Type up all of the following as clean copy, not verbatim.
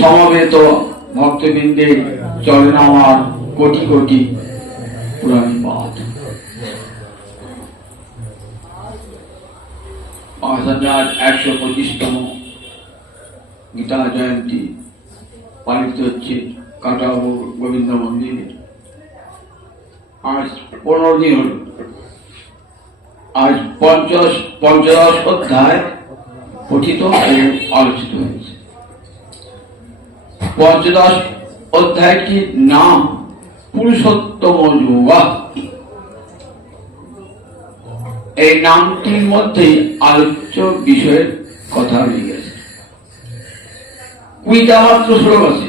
সমবেত ভক্তবৃন্দে চলেন আমার কোটি কোটি প্রণিপাত। 5125তম গীতা জয়ন্তী পালিত হচ্ছে কাটাবো গোবিন্দ মন্দিরে। আজ 15 দিন হল। আজ পঞ্চদশ অধ্যায় পঠিত ও আলোচিত হয়েছে। পঞ্চদশ অধ্যায়টির নাম পুরুষোত্তম যোগা। এই নামটির মধ্যে আলোচ্য বিষয়ের কথা রয়ে গেছে। 20টা মাত্র শ্লোক আছে,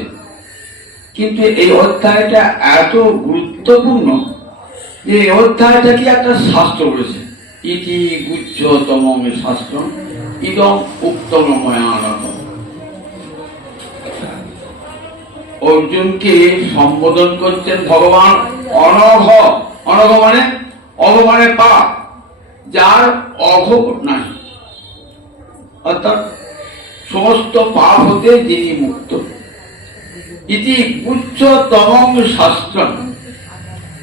কিন্তু এই অধ্যায়টা এত গুরুত্বপূর্ণ যে এই অধ্যায়টা কি একটা শাস্ত্র বলেছে। ইতি গুচ্ছতম শাস্ত্র ইদম উত্তম ময়ানক। অর্জুনকে সম্বোধন করছেন ভগবান অনঘ। অনঘ মানে অঘ মানে পাপ, যার অঘ নাই, অর্থাৎ সমস্ত পাপ হতে যিনি মুক্ত। ইতি গুচ্ছতম শাস্ত্র।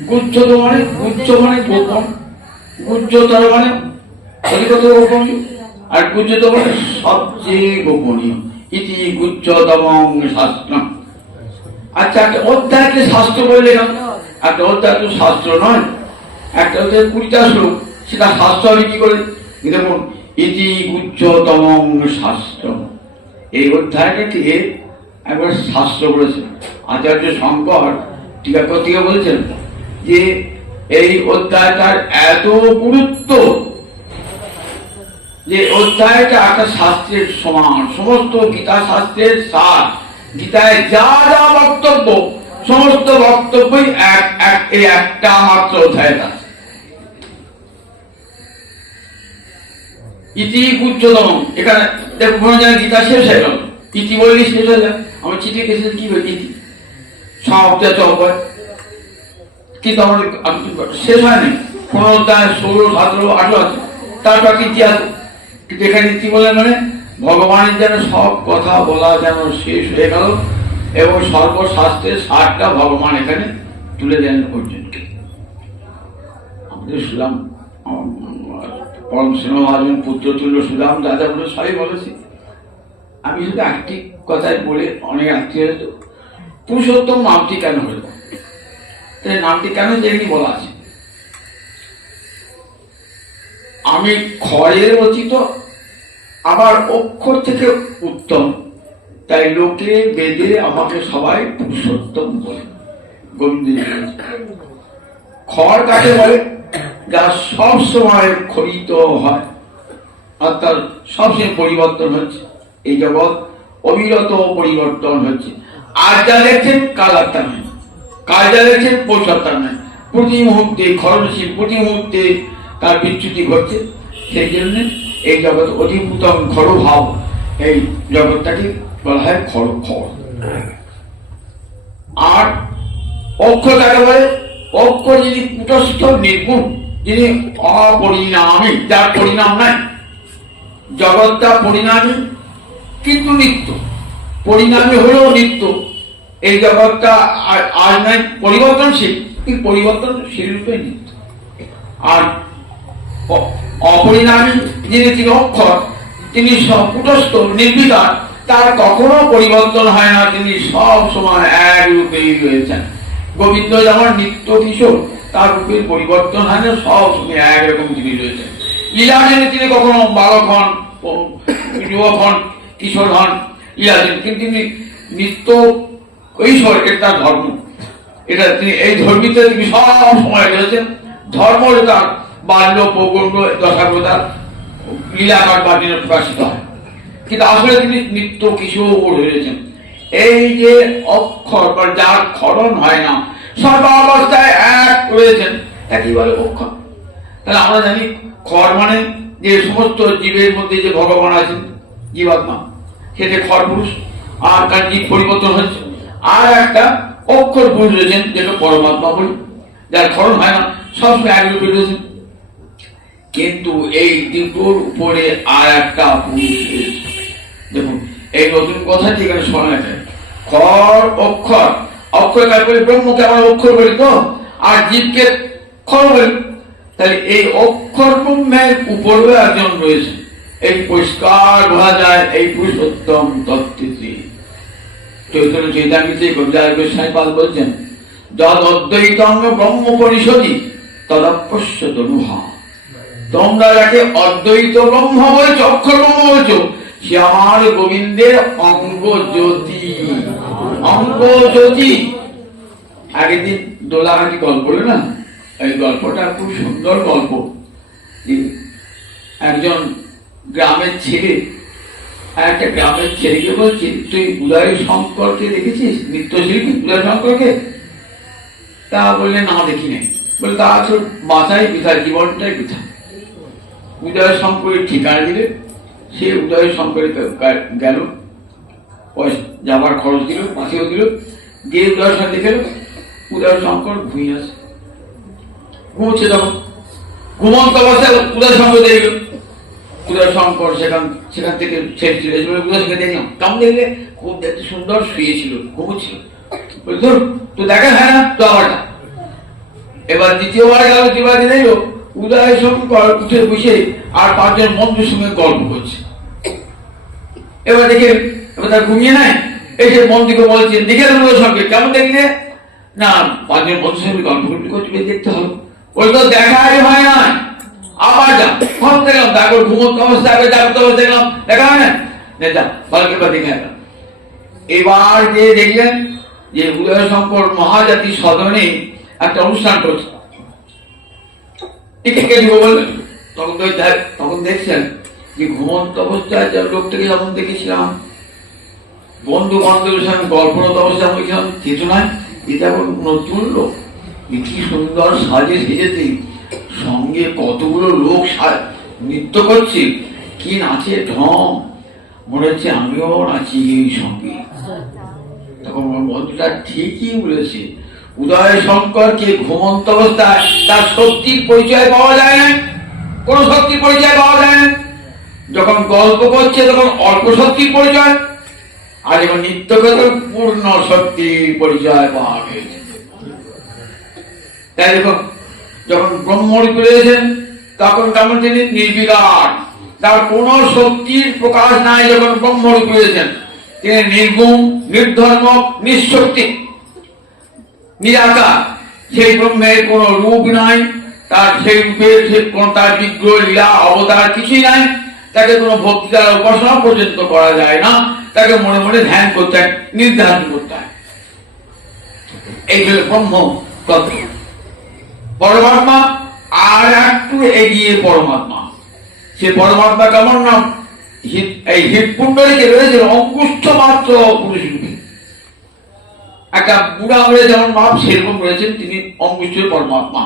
গুচ্ছতম মানে গোপন, গুচ্ছতর মানে অধিকত গোপনীয়, আর গুচ্ছতম মানে সবচেয়ে গোপনীয়। ইতি গুচ্ছতম শাস্ত্র। আচ্ছা, একটা অধ্যায়কে শাস্ত্র বলে লেখা। একটা অধ্যায় তো শাস্ত্র নয়, একটা অধ্যায় 20টা শ্লোক, সেটা শাস্ত্র হবে কি করে? দেখুন, ইতি গুচ্ছতম শাস্ত্র, এই অধ্যায়টাকে একবার শাস্ত্র বলেছেন। আচার্য শঙ্কর টিকাকর থেকে বলেছেন যে এই অধ্যায়টার এত গুরুত্ব যে অধ্যায়টা একটা শাস্ত্রের সমান। সমস্ত গীতা শাস্ত্রের সার, গীতায় যা যা বক্তব্য, সমস্ত বক্তব্যই এই একটা মাত্র অধ্যায় আছে। ইতি গুচ্ছতম। এখানে দেখুন, গীতা শেষ হয়ে গেল, ইতি বললি শেষ হয়ে যায়। আমার চিঠি কেসে কি হয়েছে? ইতি সমাপ্ত চৌপায়, কিন্তু আমার শেষ হয়নি। 15 অধ্যায় 16, 17, 18 আছে, তারপর ইতিহাস। কিন্তু এখানে ইতি বলে মানে ভগবানের যেন সব কথা বলা যেন শেষ হয়ে গেল, এবং সর্বশাস্ত্রের সারটা ভগবান এখানে তুলে দেন অর্জুনকে। আমাদের সুদাম, পরম স্নেহভাজন পুত্রতুল্য সুদাম দাদা বলে সবাই বলেছে। আমি শুধু একটি কথাই বলে অনেক আত্মীয়, পুরুষোত্তম নামটি কেন হল, নামটি কেন যেগুলি বলা আছে। আমি খড়ের রচিত, আবার অক্ষর থেকে উত্তম, তাই লোকে বেদে আমাকে সবাই পুরুষোত্তম বলে। গোবিন্দ খড় কাকে বলে? যা সব সময় খরিত হয়, অর্থাৎ সবসময় পরিবর্তন হচ্ছে। এই জগৎ অবিরত পরিবর্তন হচ্ছে। আর যা দেখছেন কাল আত্মা নাই, কাল যা দেখছেন পৌষ আত্মা নাই। প্রতি মুহূর্তে খরচি, প্রতি মুহূর্তে তার বিচ্যুতি ঘটছে। সেই জন্য এই জগৎ অধিভূতম খড় ভাব, এই জগৎটাকে বলা হয় খড়। আর অক্ষর কাকে বলে? অক্ষর যিনি কুটস্থ নির্গুণ, যিনি অপরিণামী, যার পরিণাম নাই। জগৎটা পরিণামী কিন্তু নিত্য, পরিণামী হলেও নিত্য। এই জগৎটা আজ নাই, পরিবর্তনশীল, কিন্তু পরিবর্তনশীল রূপে নিত্য। আর অপরিণামী যিনি, তিনি অক্ষর, তিনি কুটস্থ নির্বিকার, তার কখনো পরিবর্তন হয় না, তিনি সব সময় এক রূপেই রয়েছেন। গোবিন্দ যেমন নিত্য কিশোর, তার রূপের পরিবর্তন হয় না, সব সময় একরকম তিনি রয়েছেন। লীলাজনে তিনি কখনো বালক হন, যুবক হন, কিশোর হন, লীলাজনে, কিন্তু তিনি নিত্য ঐশ্বর, এটা তার ধর্ম। এটা তিনি এই ধর্মীতে তিনি সব সময় রয়েছেন। ধর্ম তার বাল্য পৌগণ্ড দশাবতার লীলাকার বাণীতে প্রকাশিত হয়, কিন্তু আসলে তিনি নিত্য কিশোর হয়েছেন। এই যে অক্ষর, যার ক্ষরণ হয় না, সর্বাবস্থায় এক রয়েছেন, একই বলে অক্ষর। তাহলে আমরা জানি খড় মানে যে সমস্ত জীবের মধ্যে যে ভগবান আছেন, জীবাত্মা, সেটা খড় পুরুষ, আর তার জীব পরিবর্তন হচ্ছে। আর একটা অক্ষর পুরুষ রয়েছেন, যেটা পরমাত্মা বলি, যার ক্ষরণ হয় না, সবসময় এক রূপে রয়েছেন। কিন্তু এই দুটোর উপরে আর একটা পুরুষ রয়েছে। দেখুন, এই নতুন কথাটি এখানে শোনা যায়। খর অক্ষর, অক্ষর কাজ করি, ব্রহ্মকে আমরা অক্ষর বলি তো, আর জীবকে খর বলি। তাহলে এই অক্ষর ব্রহ্মের উপরেও একজন রয়েছে, এই পরিষ্কার বোঝা যায় এই পুরুষোত্তম তত্ত্বটি। চৈতন্য চৈতামিতে কবিরাজ গোস্বামী পাল বলছেন, যদ অদ্বৈতং ব্রহ্ম পরিষদি তদপশ্য তনুহা। তোমরা যাকে অদ্বৈত ব্রহ্ম বলছো, অক্ষর ব্রহ্ম বলছো, সে আমার গোবিন্দের অঙ্গ জ্যোতি, অঙ্গ জ্যোতি। আগের দিন দোলাহাটি গল্প বলে না, এই গল্পটা খুব সুন্দর গল্প। একজন গ্রামের ছেলে একটা গ্রামের ছেলেকে বলছে, তুই উদয় শঙ্করকে দেখেছিস, নৃত্যশিল্পী উদয় শঙ্করকে? তা বললে না, দেখি নাই। বলে তা তোর বাঁচাই বৃথা, জীবনটাই বৃথা। উদয় শঙ্করের ঠিকানা দিলে, সে উদয় শঙ্করের গেল, যাবার খরচ দিল, পাশেও দিল, গিয়ে উদয় শঙ্কর দেখে উদয় শঙ্কর ঘুমিয়ে আছে, ঘুমোচ্ছে। তখন ঘুমন্ত অবস্থায় উদয় শঙ্কর দেখল। উদয় শঙ্কর সেখান থেকে ছেড়ে চলে এসে উদয় শঙ্কর দেখলাম, কেমন দেখলে? খুব দেখতে সুন্দর, শুয়েছিল, ঘুমোচ্ছিল। তো দেখা হয় না তো আবার। এবার দ্বিতীয়বার গেল, দ্বিতীয়বার দেখলো উদয় শঙ্কর উঠে বসে আর পাঁচজন বন্ধুর সঙ্গে গল্প করছে। এবার দেখে, এবার তার ঘুমিয়ে নাই, এসে বন্ধুকে বলছেন, দেখে উদয় শঙ্কর কেমন দেখলে? না, পাঁচজন বন্ধুর সঙ্গে গল্প করতে দেখতে হবে। ওই তো দেখাই হয় না, আবার যা ফোন দেখলাম, তারপর ঘুমন্ত অবস্থায় জাগ্রত অবস্থা দেখলাম, দেখা হয় না, ভালোকে বা দেখে এলাম। এবার যে দেখলেন যে উদয় শঙ্কর মহাজাতি সদনে একটা অনুষ্ঠান করছে, বললেন। তখন দেখছেন যে ঘুমন্ত অবস্থায় লোকটাকে যেমন দেখেছিলাম, বন্ধু বান্ধবের সঙ্গে গল্পরত অবস্থায় দেখছিলাম, চেতনায় এটা এখন নতুন লোক, কি সুন্দর সাজে সেজেছে, সঙ্গে কতগুলো লোক নৃত্য করছে, কি নাচে ঢং, মনে হচ্ছে আমিও নাচি এই সঙ্গে। তখন বন্ধুটা ঠিকই বলেছে, উদয় শঙ্করকে ঘুমন্ত অবস্থায় তার শক্তির পরিচয় পাওয়া যায় না, কোন শক্তির পরিচয় পাওয়া যায় না। যখন গল্প করছে তখন অল্প শক্তির পরিচয়, আর যখন নৃত্য করতে পূর্ণ শক্তির পরিচয় পাওয়া গেছে। তাই দেখুন, যখন ব্রহ্মরূপ রয়েছেন তখন কেমন তিনি নির্বিকার, তার কোন শক্তির প্রকাশ নাই। যখন ব্রহ্মরূপ রয়েছেন তিনি নির্গুণ, নির্ধর্মক, নিঃশক্তি, নিরাকার। সেই ব্রহ্মের কোন রূপ নাই, তার সেই রূপের কোন তার বিগ্রহ, লীলা, অবতার কিছুই নাই। তাকে কোনো ভক্তি দ্বারা উপাসনা পর্যন্ত করা যায় না, তাকে মনে মনে ধ্যান করতে হয়, নির্ধারণ করতে হয়। এই হল ব্রহ্ম তত্ত্ব। পরমাত্মা আর একটু এগিয়ে পরমাত্মা। সে পরমাত্মা কেমন নাম, এই হৃৎপুণ্ডরীকে রয়েছে অঙ্গুষ্ঠ মাত্র পুরুষ রূপে। একটা বুড়া আঙুলে যেমন মাপ, সেরকম রয়েছেন তিনি অঙ্গুষ্ঠের পরমাত্মা।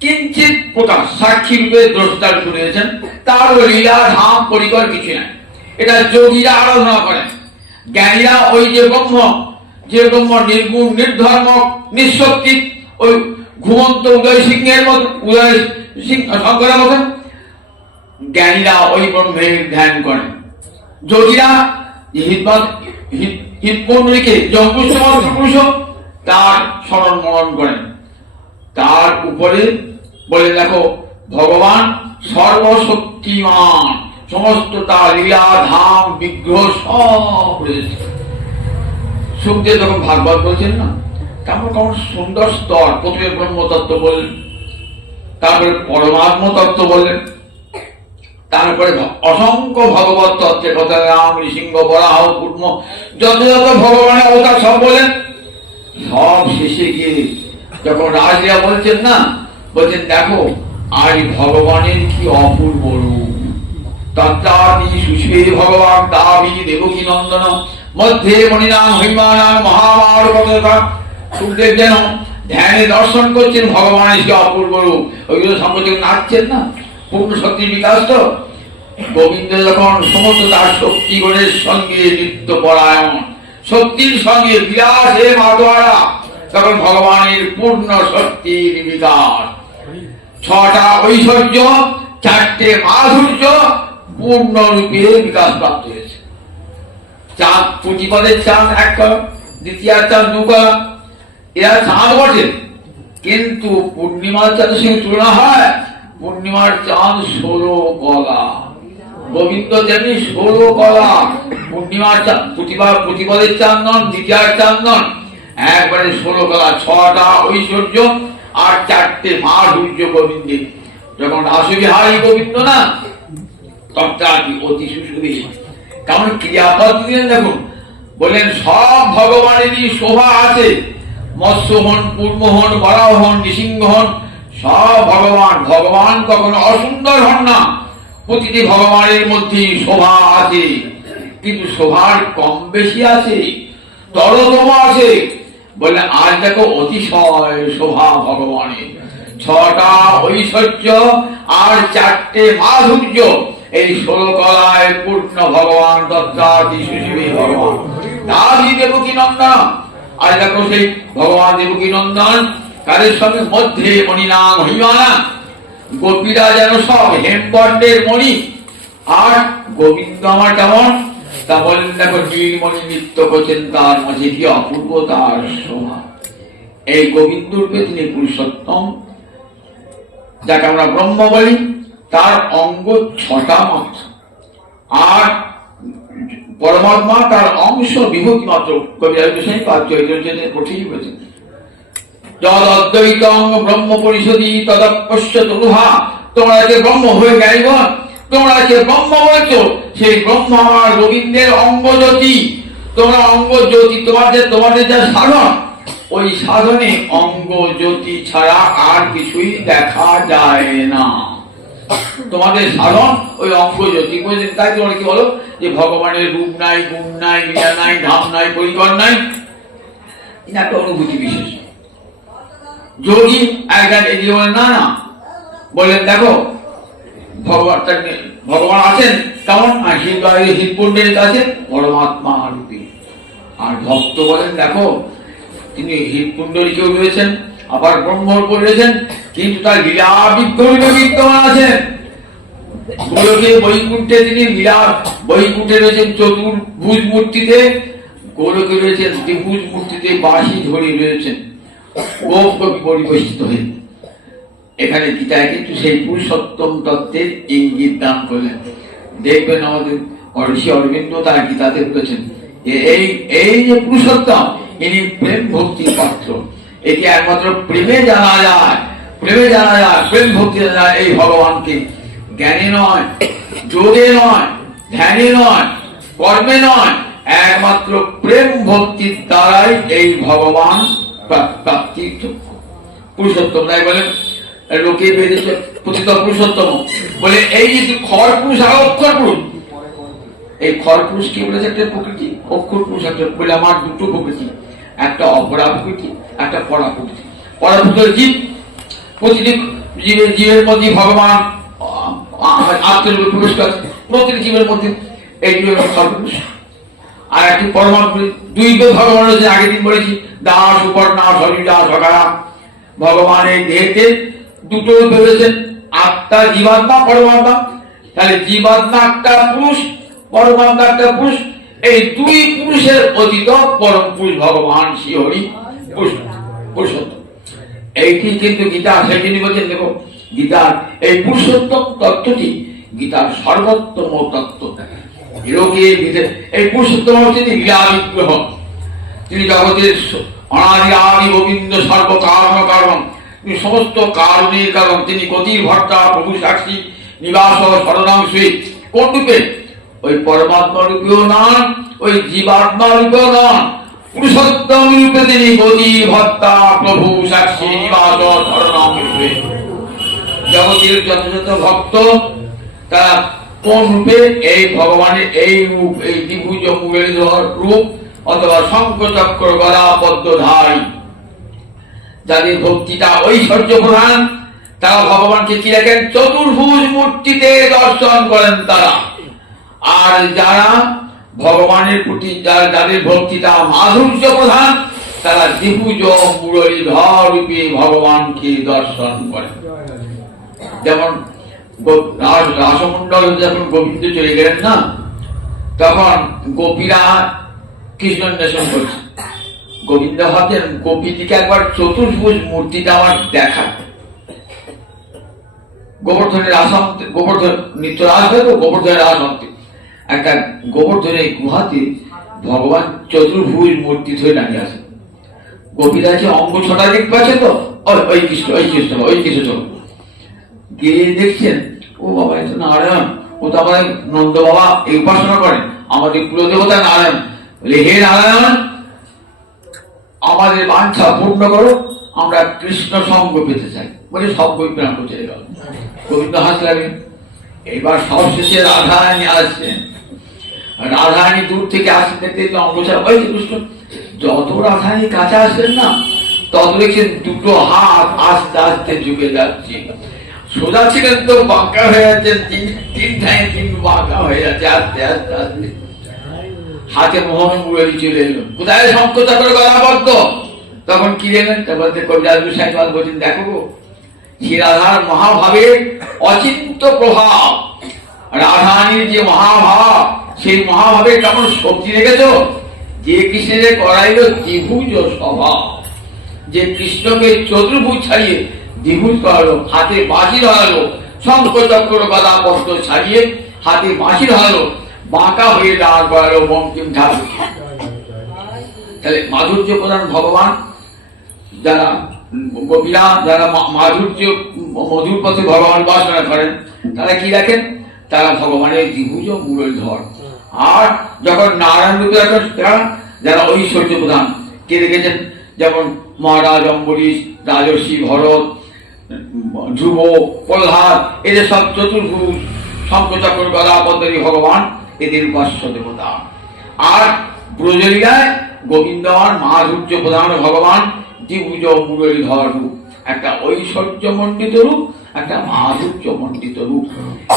কিঞ্চিত প্রকাশ, সাক্ষী রূপে দ্রষ্টা রূপে রয়েছেন, তার লীলা ধাম পরিকর কিছু নাই। এটা যোগীরা আরাধনা করেন। জ্ঞানীরা ওই যে ব্রহ্ম নির্গুণ, নির্ধর্মক, নিঃশক্তি, ওই ঘুমন্ত উদয় সিংহের মত, উদয় সিংহ শঙ্করের মতন জ্ঞানীরা ওই ব্রহ্মের ধ্যান করেন। যোগীরা হৃৎপুণ্ডরীকে অঙ্গুষ্ঠমাত্র পুরুষ তার স্মরণ মরণ করেন। তার উপরে বলে দেখো, ভগবান সর্বশক্তিমান, সমস্ত তার লীলা ধাম বিগ্রহ সব রয়েছে। সুখদেব যখন ভাগবত বলছেন না, কেমন কেমন সুন্দর স্তর। প্রথমে ব্রহ্মতত্ত্ব বললেন, তারপরে পরমাত্ম তত্ত্ব বললেন, তারপরে অসংখ্য ভগবত তত্ত্বের কথা, রাম, নৃসিংহ, বরাহ, কুর্ম, যত যত ভগবানের অবতার সব বলেন। সব শেষে গিয়ে যখন রাজরা বলছেন না, বলছেন দেখো আজ ভগবানের কি অপূর্ব রূপ। তত্ত্বাদি সুষ্মে ভগবান দাবি দেবকী নন্দন মধ্যে মণিনাম হিমানাম মহাভারত। সুখদেব যেন ধ্যানে দর্শন করছেন ভগবানের কি অপূর্ব রূপ। ওইগুলো সম্পর্কে নাচছেন না, পূর্ণ শক্তির বিকাশ। তো গোবিন্দ যখন সমস্ত তার শক্তিগণের সঙ্গে নৃত্য পরায়ণ, শক্তির সঙ্গে বিলাসে মাতোয়ারা, তখন ভগবানের পূর্ণ শক্তির বিকাশ। 6টা ঐশ্বর্য, 4টে মাধুর্য পূর্ণ রূপে বিকাশ প্রাপ্ত হয়েছে। চাঁদ প্রতিপদের চাঁদ এক কলা, দ্বিতীয় চাঁদ 2 কলা, এরা চাঁদ বটে, কিন্তু পূর্ণিমার চাঁদের সঙ্গে তুলনা হয়, পূর্ণিমার চাঁদ 16 কলা। গোবিন্দ তেমনি 16 কলা। পূর্ণিমার চাঁদ প্রতিপদের চাঁদ নন, দ্বিতীয় চাঁদ নন, একবারে 16 কলা, 6টা ঐশ্বর্য আর 4টে মাধুর্য গোবিন্দের। যখন রাসবিহারী গোবিন্দ না, তখন অতি সুশুভি, কেমন ক্রিয়াপদ দিলেন দেখুন। বললেন সব ভগবানেরই শোভা আছে, মৎস্য হন, কুর্ম হন, বরাহ হন, নৃসিংহ হন, সব ভগবান। ভগবান কখনো অসুন্দর হন না, প্রতিটি ভগবানের মধ্যেই শোভা আছে, কিন্তু শোভার কম বেশি আছে, তরতম আছে। বললে আজ দেখো অতিশয় শোভা ভগবানের, 6টা ঐশ্বর্য আর 4টে মাধুর্য, এই 16 কলায় পূর্ণ ভগবান দত্তাদি সুশীলী ভগবান দাদি দেবকী নন্দন। আজ দেখো সেই ভগবান দেবকী নন্দন কারের সঙ্গে মধ্যে মণিনাম হইমানা, গোপীরা যেন সব হেমবর্ণের মণি, আর গোবিন্দ আমার কেমন তা বলেন দেখো নীলমণি নৃত্য করছেন, তার মাঝে কি অপূর্ব তার শোভা। এই গোবিন্দ রূপে তিনি পুরুষোত্তম, যাকে আমরা ব্রহ্ম বলি। তার অঙ্গ 6টা মাত্র, আর পরমাত্মা তার অংশ বিভূতি মাত্র। কবি কঠিন হয়েছে, যদ অদ্বৈতং ব্রহ্ম পরিষদী তদপশ্য তরুহা। তোমরা যে ব্রহ্ম হয়ে গেল, তোমরা যে ব্রহ্ম বলেছ, সেই ব্রহ্ম আমার গোবিন্দের অঙ্গ জ্যোতি। তোমরা অঙ্গ জ্যোতি, তোমাদের যা সাধন, ওই সাধনে অঙ্গ জ্যোতি ছাড়া আর কিছুই দেখা যায় না। তোমাদের সাধন ওই অঙ্গ জ্যোতি। তাই তোমরা কি বলো যে ভগবানের রূপ নাই, গুণ নাই, লীলা নাই, ধাম নাই, পরিকর নাই, এটা একটা অনুভূতি বিশেষ। যোগী একজন এগিয়ে বলেন না না, বললেন দেখো ভগবান আছেন কেমন, হৃদপুণ্ডের কাছে পরমাত্মা রূপী। আর ভক্ত বলেন দেখো তিনি হৃদপুণ্ডরীকেও রয়েছেন, আবার ব্রহ্মর উপর রয়েছেন, কিন্তু তার লীলা বিগ্রহে বিদ্যমান আছেন। গোলকে বৈকুণ্ঠে তিনি লীলা, বৈকুণ্ঠে রয়েছেন চতুর্ভুজ মূর্তিতে, গোলকে রয়েছেন ত্রিভুজ মূর্তিতে, বাঁশি ধরে রয়েছেন গোপ কবি পরিবেশিত হয়ে। এখানে গীতায় কিন্তু সেই পুরুষোত্তম তত্ত্বের ইঙ্গিত দান করলেন। দেখবেন আমাদের ঋষি অরবিন্দ তার গীতাতে বলেছেন এই যে পুরুষোত্তম, ইনি প্রেম ভক্তির পাত্র। এটি একমাত্র প্রেমে জানা যায়, প্রেমে জানা যায়, প্রেম ভক্তি জানা যায় এই ভগবানকে। জ্ঞানে নয়, যোগে নয়, ধ্যানে নয়, কর্মে নয়, একমাত্র প্রেম ভক্তির দ্বারাই এই ভগবান প্রাপ্তির যোগ্য। পুরুষোত্তম তাই বলেন, লোকে বেঁধেছে পতিত পুরুষোত্তম বলে, এই যে খর পুরুষ আর অক্ষর পুরুষ, এই খর পুরুষ কি বলেছে একটা প্রকৃতি, অক্ষর পুরুষ একটা বলে আমার দুটো প্রকৃতি, একটা অপরা প্রকৃতি, একটা পরা প্রকৃতি। পরা প্রকৃতির জীব, প্রতিটি জীবের মধ্যে ভগবান আত্মরূপে প্রবেশ করেছে, প্রতিটি জীবের মধ্যে এই খর পুরুষ। আর একটি পরমাত্মা, দুই ভগবান রয়েছে, আগের দিন বলেছি দাস উপর্ণা সলিলা সকারা। ভগবানের দেহতে দুটো ভেবেছেন, আত্মা জীবাত্মা পরমাত্মা। তাহলে জীবাত্মা একটা পুরুষ, পরমাত্মা একটা পুরুষ, এই দুই পুরুষের অতীত পরম পুরুষ ভগবান শ্রী হরি পুরুষোত্তম। এইটি কিন্তু গীতা সেই জন্য বলছেন দেখো, গীতার এই পুরুষোত্তম তত্ত্বটি গীতার সর্বোত্তম তত্ত্ব। এই পুরুষোত্তম হচ্ছে লীলা বিগ্রহ। তিনি জগতের অনাদি আদি গোবিন্দ সর্ব কারণ কারণ, তিনি সমস্ত কারণের কারণ। তিনি গতির ভর্তা, প্রভু সাক্ষী, নিবাস শরণাং শ্রী। কোন রূপে? ওই পরমাত্মা রূপেও নন, ওই জীবাত্মা রূপেও নন, পুরুষোত্তম রূপে তিনি গতির ভর্তা, প্রভু সাক্ষী, নিবাস শরণাং রূপে। জগতের যত যত ভক্ত তারা কোন রূপে? এই ভগবানের এই রূপ, এই দ্বিভুজ মুরলীধর রূপ অথবা শঙ্খ চক্র গদা পদ্মধারী। যাদের ভক্তিটা ঐশ্বর্য প্রধান, তারা ভগবানকে কি রাখেন? চতুর্ভুজ মূর্তিতে দর্শন করেন তারা। আর যারা ভগবানের প্রতি যাদের ভক্তিটা মাধুর্য প্রধান, তারা দ্বিভুজ মুরলীধর রূপে ভগবানকে দর্শন করেন। যেমন রাসমণ্ডল যখন গোবিন্দ চলে গেলেন না, তখন গোপীরা কৃষ্ণ অন্বেষণ করছে। গোবিন্দ ভাবছেন গোপীটিকে একবার চতুর্ভুজ মূর্তিটা আমার দেখা। গোবর্ধনের আসামতে, গোবর্ধন নিত্য রাস হয় তো, গোবর্ধনের আসামতে একটা গোবর্ধনের গুহাতে ভগবান চতুর্ভুজ মূর্তি ধরে দাঁড়িয়ে আছে। গোপীরা যে অঙ্গ ছটা দেখতে পাচ্ছে তো, ওই কৃষ্ণ, ওই কৃষ্ণ, ওই কৃষ্ণ গিয়ে দেখছেন, ও বাবা এত নারায়ণ, ও তো আমাদের নন্দ বাবা এই উপাসনা করেন, আমাদের কুলদেবতা নারায়ণ। হে নারায়ণ, আমাদের বাঞ্ছা পূর্ণ করো, আমরা কৃষ্ণ সঙ্গ পেতে চাই বলে সব বই প্রাণ চলে গেল। গোবিন্দ হাসলেন। এবার সবশেষে রাধারানী আসছেন। রাধারানী দূর থেকে আসতে দেখতে অঙ্গছাড়া, ওই কৃষ্ণ। যত রাধারানী কাছে আসছেন না, তত দেখছেন দুটো হাত আস্তে আস্তে ঝুঁকে যাচ্ছে। সোজা ছিলেন তো বাঁকা হয়ে যাচ্ছেন, তিন ঠাই তিন বাঁকা হয়ে যাচ্ছে আস্তে আস্তে আস্তে। হাতে মোহন মুরলি চলে এলো। কোথায় শঙ্কচা করে গলাবদ্ধ? তখন কি দেখলেন? তারপর কবিরাজ সাহেব বলছেন, দেখো শ্রী রাধার মহাভাবের অচিন্ত প্রভাব, রাধারানীর যে মহাভাব, সেই মহাভাবের কেমন শক্তি দেখেছ? যে কৃষ্ণের করাইল দ্বিভুজ স্বভাব, যে কৃষ্ণকে চতুর্ভুজ ছাড়িয়ে দ্বিভুজ করালো, হাতে বাঁশি ধরালো, শঙ্খ চক্র গদা পদ্ম ছাড়িয়ে হাতে বাঁশি ধরালো, বাঁকা হয়ে দাঁড় করালো বঙ্কিম ঠাকুর। তাহলে মাধুর্য প্রধান ভগবান, যারা গোপীরা, যারা মাধুর্য মধুর পথে ভগবান উপাসনা করেন, তারা কি দেখেন? তারা ভগবানের দ্বিভুজ মুরলীধর। আর যখন নারায়ণ রূপে যারা ঐশ্বর্য প্রধান, কে দেখেছেন? যেমন মহারাজ অম্বরীশ, রাজর্ষি ভরত, ধ্রুব, প্রহ্লাদ, এদের সব চতুর্ভুজ শঙ্খচক্র গদা পদ্মী ভগবান, এদের উপাস্য দেবতা। আর ব্রজলীলায় গোবিন্দ মাধুর্য প্রধান ভগবান, দ্বিভুজ মুরলীধর রূপ, একটা ঐশ্বর্য মণ্ডিত রূপ, একটা মাধুর্য মণ্ডিত রূপ।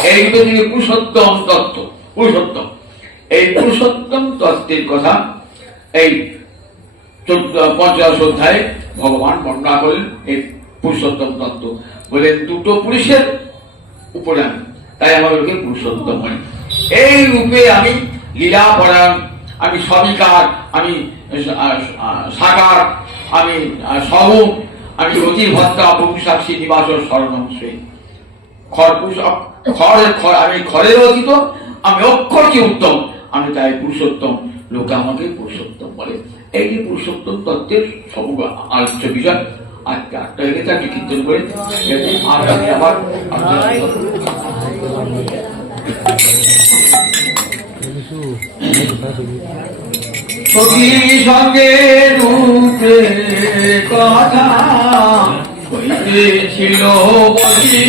এই রূপে পুরুষোত্তম তত্ত্ব, পুরুষোত্তম, এই পুরুষোত্তম তত্ত্বের কথা এই ৫৫ অধ্যায়ে ভগবান বর্ণনা করেন। এই পুরুষোত্তম তত্ত্ব বলেন দুটো পুরুষের উপরে আমি, তাই আমাদেরকে পুরুষোত্তম হয়। এই রূপে আমি লীলা পরায়ণ, আমি সবিকার, আমি সাকার, আমি সহম, আমি অতিভদ্রা পুরুষাক্ষী নিবাস স্মরণংশে আমি খরের অতীত, আমি অক্ষরকে উত্তম, আমি তাই পুরুষোত্তম, লোকে আমাকে পুরুষোত্তম বলে। এই যে পুরুষোত্তম তত্ত্বের সব আলোচ্য বিষয়। আজকে ৮টা হয়ে গেছে, কীর্তন করে আগামী আবার সখীর সঙ্গে রূপে কথা হইতেছিল বলি,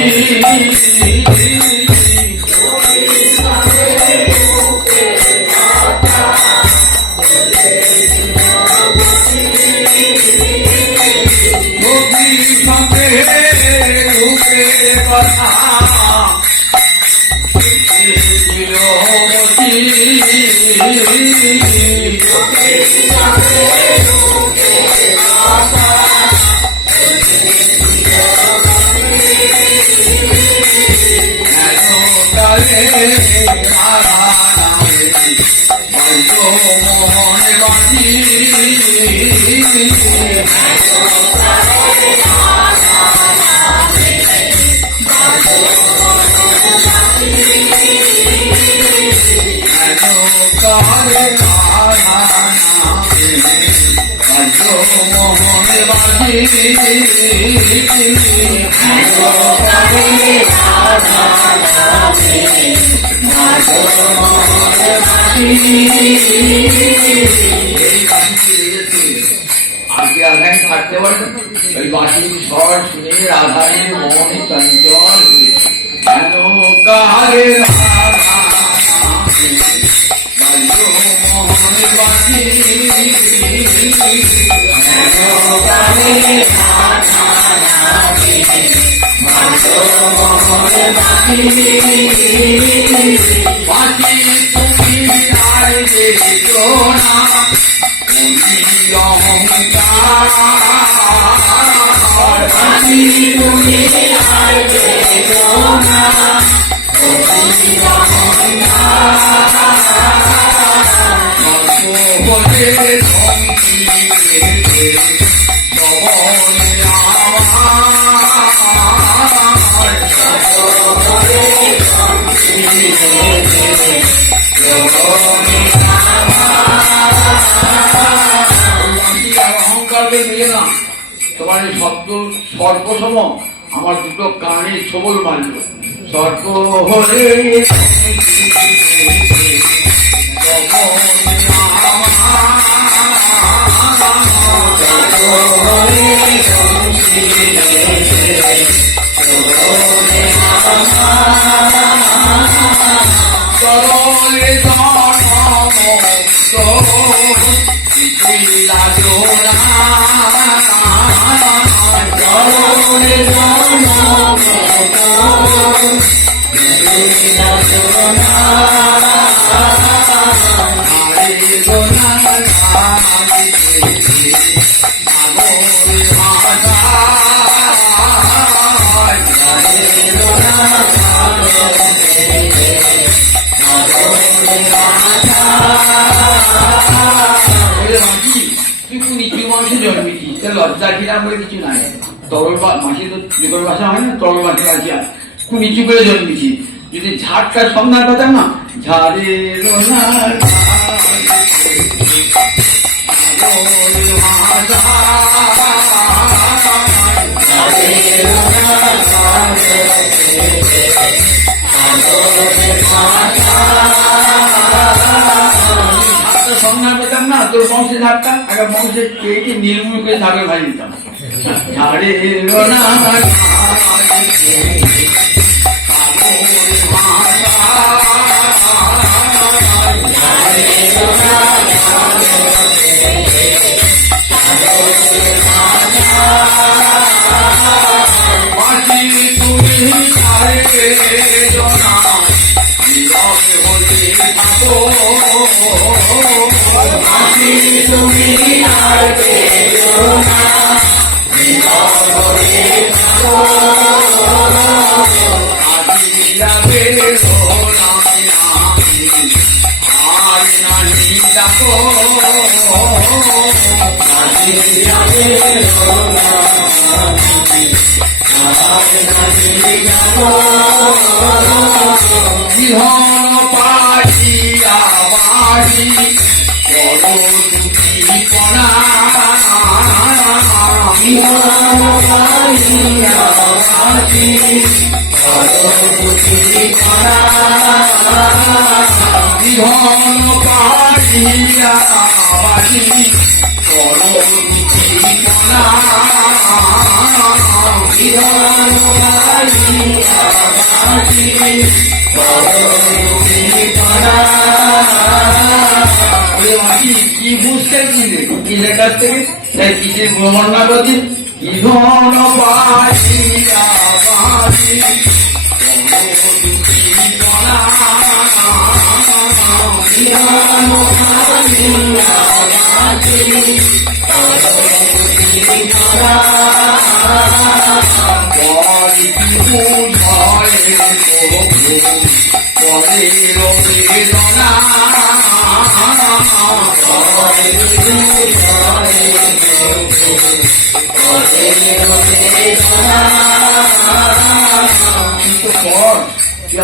থাকতে পারেন। ওই বাঁশির স্বর শুনে রাধারের মনে চঞ্চল কেন কারে মোহনে বাঁশি তোমার এই শব্দ সর্পসম আমার দুটো কানে ছবল মারল। সর্প হলে লজ্জা কিনা বলে কিছু নাই। তরল মাসে তো বিকল ভাষা হয় না, তরল মাসে আছে খুব নিচু করে জন্মেছি। যদি ঝাড়টার সন্ধান পেতাম না, ঝাড়ে সন্ধান পেতাম না, তোর বংশের ঝাড়টা একটা বংশের কেটে নির্মূল করে ঝাড়ে ভাই দিতাম। ঝাড়ে কি বুঝতে কিসের কাছ থেকে তাই কিসের বর্ণনা করছি। ইহন পাইয়া বাসি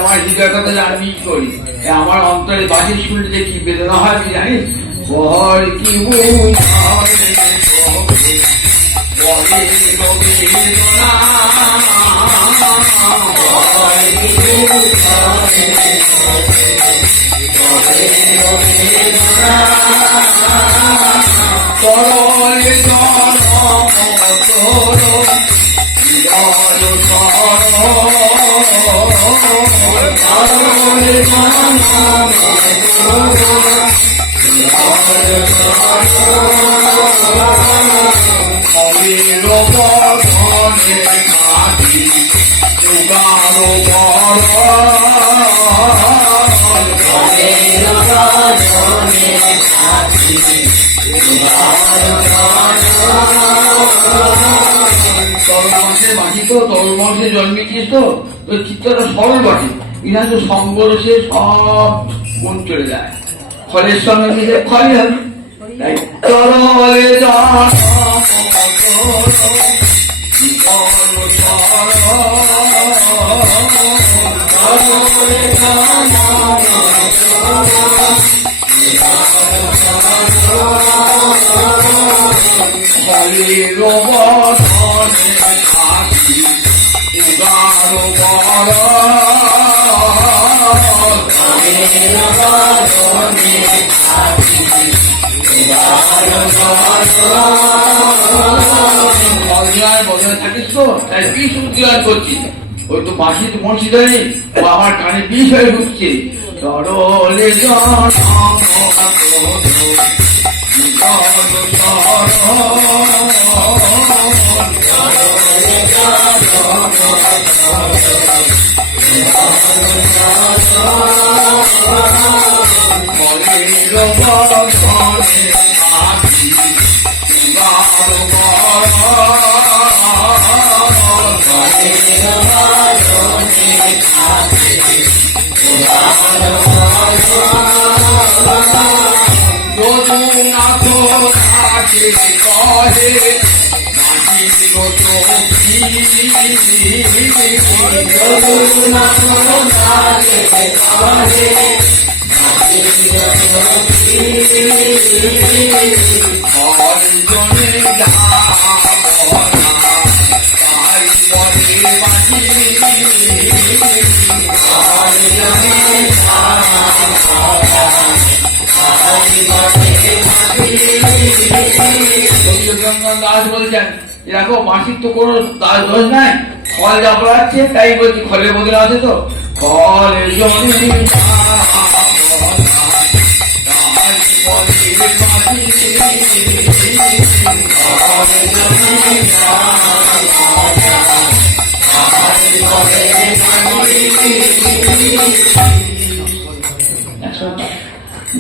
আমার হৃদয় কথা জানবি করি, আমার অন্তরে বাসি শুনলে কি বেদনা হয় কি জানিস? বহর কি তরল বংশে জন্মেছিস তো, ওই চিত্রটা সরল বটে, ইনা তো সংঘর্ষে সব গুণ চলে যায়, ফলের সঙ্গে মিলে ফলই হবে। তাই তরলে থাকিস তো, তাই বিষ উদ্গার করছি। ওই তো বাসি তো মসজিদে নেই, ও আমার কানে বিষ হয়ে ঢুকছে। তরলে দাস বলছেন, দেখো মাসিক তো কোনো দাস দোষ নাই, ফল যা পড়াচ্ছে তাই বলছি, ফলের বদলে আছে তো ফল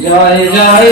জয় জয়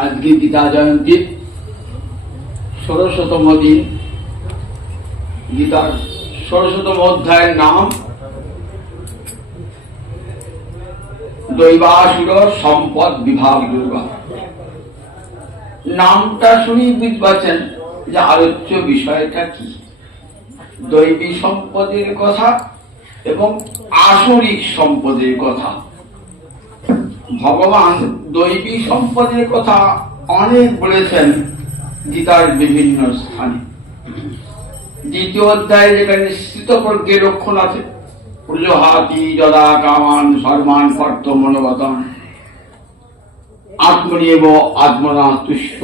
আজকে গীতা জয়ন্তীর ১৬তম দিন। গীতার ১৬তম অধ্যায়ের নাম দৈবাসুর সম্পদ বিভাগ দুর্গা। নামটা শুনেই বুঝতে পারছেন যে আলোচ্য বিষয়টা কি। দৈবী সম্পদের কথা এবং আসরিক সম্পদের কথা। ভগবান দৈবী সম্পদের কথা অনেক বলেছেন গীতার বিভিন্ন স্থানে। দ্বিতীয় অধ্যায়ে যেখানে স্থিতপ্রজ্ঞের লক্ষণ আছে, প্রজহাতি যদা কামান সর্বান পার্থ মনোগতম আত্মনিব আত্মনা তুষ্ট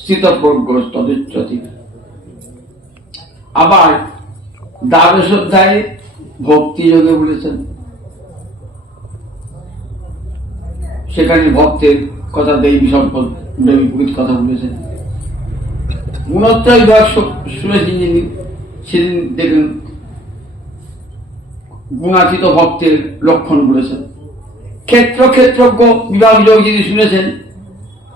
স্থিতপ্রজ্ঞ তদুচ্যতি। আবার দ্বাদশ অধ্যায়ে ভক্তি যোগে বলেছেন, সেখানে ভক্তের কথা, দেবী সম্পদ, দেবী প্রকৃতির কথা বলেছেন। গুণত্রয় বিভাগ শুনেছেন যিনি, সেদিন দেখুন গুণাতীত ভক্তের লক্ষণ বলেছেন। ক্ষেত্র ক্ষেত্রজ্ঞ বিভাগ যোগ যিনি শুনেছেন,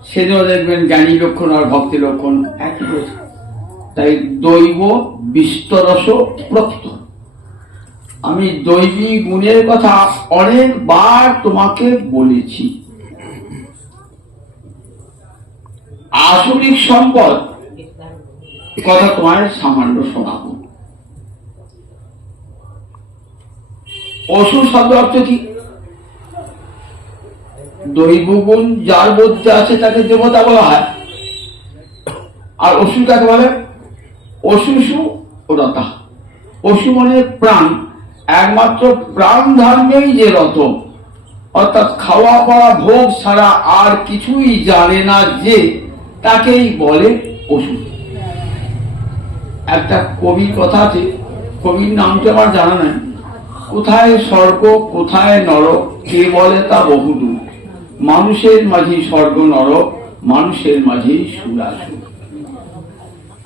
সেদিনও দেখবেন জ্ঞানী লক্ষণ আর ভক্তি লক্ষণ একই রয়েছে। তাই দৈব বিস্তরস প্রক্ত, আমি দৈবী গুণের কথা অনেকবার তোমাকে বলেছি। আসরিক সম্পদ কথা তোমার সামান্য শোনাবো। অসুর শব্দ অর্থ কি? দৈব গুণ যার মধ্যে আছে তাকে দেবতা বলা হয়। আর অসুর কাকে বলে? অসুষু রতা, অসু মানে প্রাণ, একমাত্র প্রাণ ধর্মেই যে রত, অর্থাৎ খাওয়া পড়া ভোগ ছাড়া আর কিছুই জানে না, যে তাকেই বলে অসুর। একটা কবির কথা আছে, কবির নামটা আমার জানা নাই, কোথায় স্বর্গ কোথায় নরক কে বলে তা বহুদূর, মানুষের মাঝে স্বর্গ নরক মানুষের মাঝেই সুরাসুর।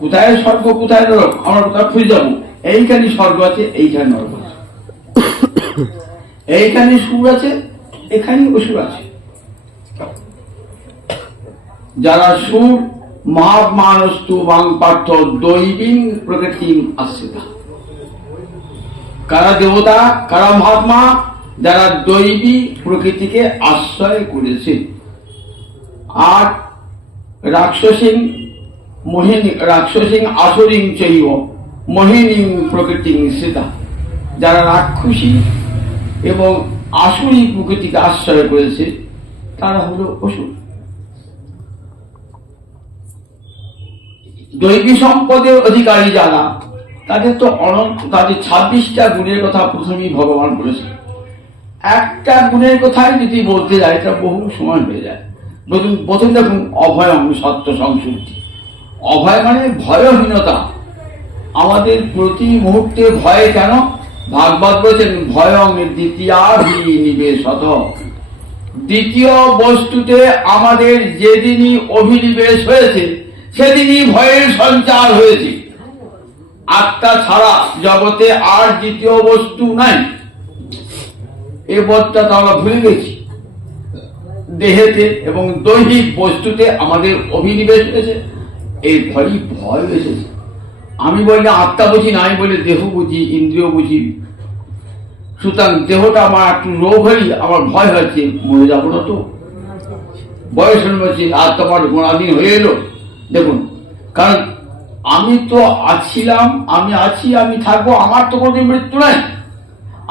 কোথায় স্বর্গ কোথায় নরক আমরা কোথায় খুঁজে যাবো? এইখানে স্বর্গ আছে, এইখানে নরক আছে, এইখানে সুর আছে, এখানে অসুর আছে। যারা সুর মহামানস্তু বাং পার্থ দৈবীং প্রকৃতি আশ্রিতা, কারা দেবতা কারা মহাত্মা? যারা দৈবী প্রকৃতিকে আশ্রয় করেছে। আর রাক্ষসিং আসরিং চৈব মোহিনী প্রকৃতি শ্রিতা, যারা রাক্ষসী এবং আসুরি প্রকৃতিকে আশ্রয় করেছে তারা হলো অসুর। দৈবী সম্পদের অধিকারী যারা, তাদের তো অনন্ত, তাদের 26টা গুণের কথা প্রথমেই ভগবান বলেছেন। একটা গুণের কথাই যদি বলতে যায় এটা বহু সময় হয়ে যায়। প্রথম দেখুন অভয়ং সত্য সংশুদ্ধি। অভয় মানে ভয়হীনতা, আমাদের প্রতি মুহূর্তে ভয়ে কেন? ভাগবত বলেছেন ভয়ং দ্বিতীয়াভিনিবেশত, দ্বিতীয় বস্তুতে আমাদের যেদিনই অভিনিবেশ হয়েছে সেদিনই ভয়ের সঞ্চার হয়েছে। আত্মা ছাড়া জগতে আর দ্বিতীয় বস্তু নাই, এ বোধটা তো আমরা ভুলে গেছি। দেহেতে এবং দৈহিক বস্তুতে আমাদের অভিনিবেশ হয়েছে, এই ভয়ই ভয় এসেছে। আমি বলি আত্মা বুঝি না, আমি বলি দেহ বুঝি, ইন্দ্রিয় বুঝি। সুতরাং দেহটা আমার একটু রোগ হলি আমার ভয় হয়েছে, মরে যাবো না তো, বয়স হচ্ছে, আর তোমার গোড়াধীন হয়ে এলো। দেখুন, কারণ আমি তো আছিলাম, আমি আছি, আমি থাকবো, আমার তো কোনো মৃত্যু নাই।